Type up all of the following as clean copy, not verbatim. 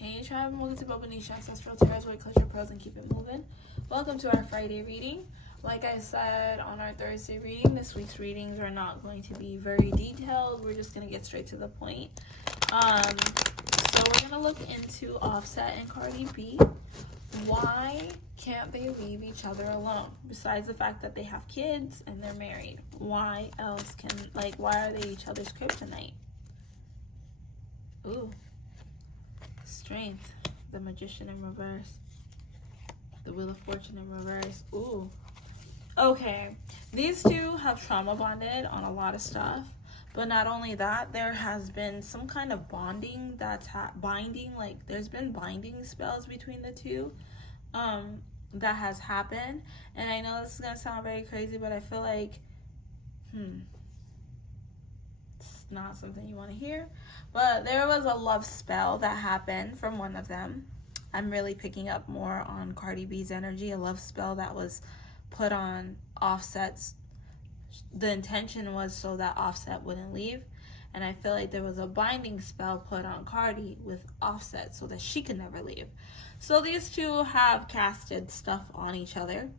Hey tribe, and welcome to Bobo-Nesha, Ancestral Territory Culture Pros, and keep it moving. Welcome to our Friday reading. Like I said on our Thursday reading, this week's readings are not going to be very detailed. We're just going to get straight to the point. So we're going to look into Offset and Cardi B. Why can't they leave each other alone? Besides the fact that they have kids and they're married. Why else why are they each other's kryptonite? Ooh. Strength, the Magician in reverse, the Wheel of Fortune in reverse. Ooh. Okay, these two have trauma bonded on a lot of stuff, but not only that, there has been some kind of bonding that's binding, like there's been binding spells between the two that has happened. And I know this is gonna sound very crazy, but I feel like it's not something you want to hear, but there was a love spell that happened from one of them. I'm really picking up more on Cardi B's energy. A love spell that was put on Offset's. The intention was so that Offset wouldn't leave, and I feel like there was a binding spell put on Cardi with Offset so that she could never leave. So these two have casted stuff on each other.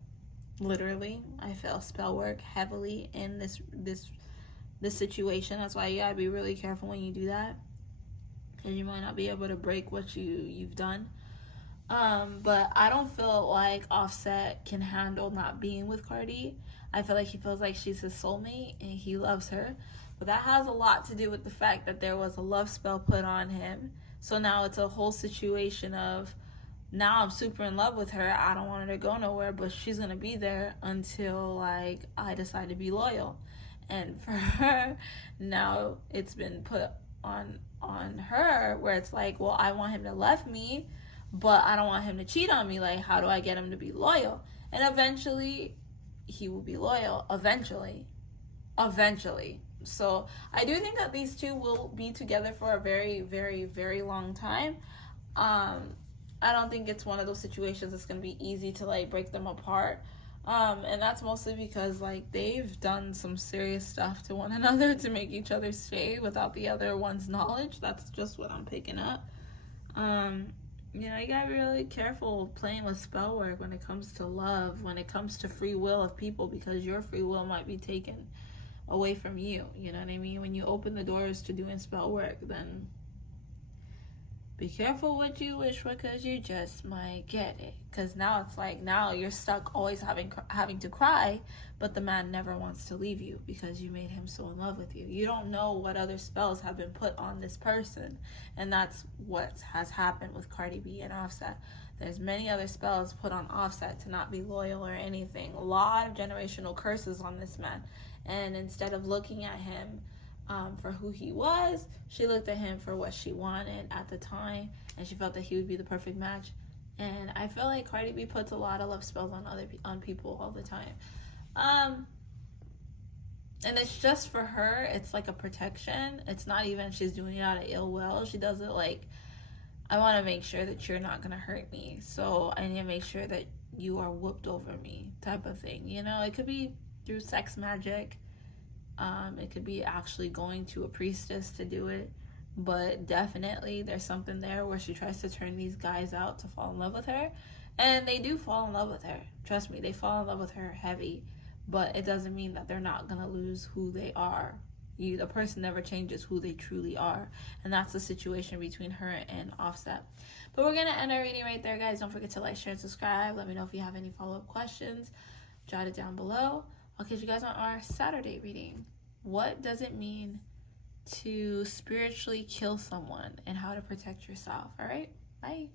Literally, I feel spell work heavily in this situation. That's why you gotta be really careful when you do that, because you might not be able to break what you've done. But I don't feel like Offset can handle not being with Cardi. I feel like he feels like she's his soulmate and he loves her, but that has a lot to do with the fact that there was a love spell put on him. So now it's a whole situation of, now I'm super in love with her, I don't want her to go nowhere, but she's gonna be there until I decide to be loyal. And for her, now it's been put on her where it's like, well, I want him to love me, but I don't want him to cheat on me. Like, how do I get him to be loyal? And eventually, he will be loyal. Eventually. So I do think that these two will be together for a very, very, very long time. I don't think it's one of those situations that's going to be easy to break them apart. And that's mostly because they've done some serious stuff to one another to make each other stay without the other one's knowledge. That's just what I'm picking up. You gotta be really careful playing with spell work when it comes to love, when it comes to free will of people, because your free will might be taken away from you. You know what I mean? When you open the doors to doing spell work, then be careful what you wish for, because you just might get it. Because now it's now you're stuck always having to cry, but the man never wants to leave you because you made him so in love with you. You don't know what other spells have been put on this person, and that's what has happened with Cardi B and Offset. There's many other spells put on Offset to not be loyal or anything. A lot of generational curses on this man, and instead of looking at him for who he was, she looked at him for what she wanted at the time, and she felt that he would be the perfect match. And I feel like Cardi B puts a lot of love spells on people all the time, and it's just for her. It's like a protection. It's not even she's doing it out of ill will. She does it I want to make sure that you're not gonna hurt me, so I need to make sure that you are whooped over me, type of thing. It could be through sex magic. It could be actually going to a priestess to do it, but definitely there's something there where she tries to turn these guys out to fall in love with her, and they do fall in love with her. Trust me, they fall in love with her heavy, but it doesn't mean that they're not gonna lose who they are. The person never changes who they truly are, and that's the situation between her and Offset. But we're gonna end our reading right there, guys. Don't forget to like, share, and subscribe. Let me know if you have any follow-up questions. Jot it down below. I'll catch you guys on our Saturday reading. What does it mean to spiritually kill someone and how to protect yourself? All right, bye.